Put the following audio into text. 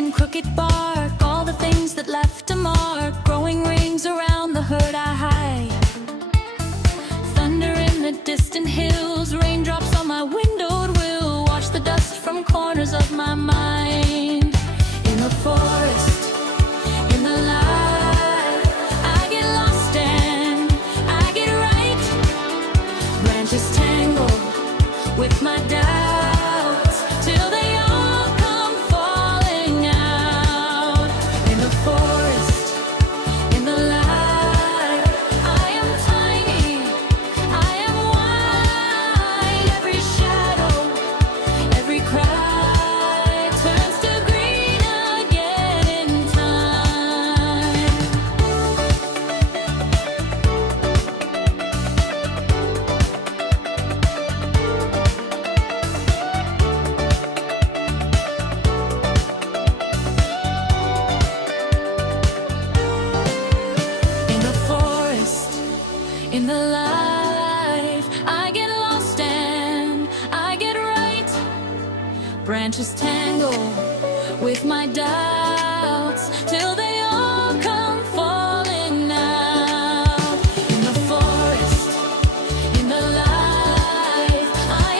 and crooked bark, all the things that left a mark, growing rings around the hurt I hide. Thunder in the distant hills, raindrops on my windowed will wash the dust from corners of my mind. In the forest, in the light, I get lost and I get right. Branches tangle with my doubts till they all come falling out. In the forest, in the light, I am tiny, I am wide. Every shadow, every cry turns to green again in time. In the forest, in the life, I get lost and I get right. Branches tangle with my doubt.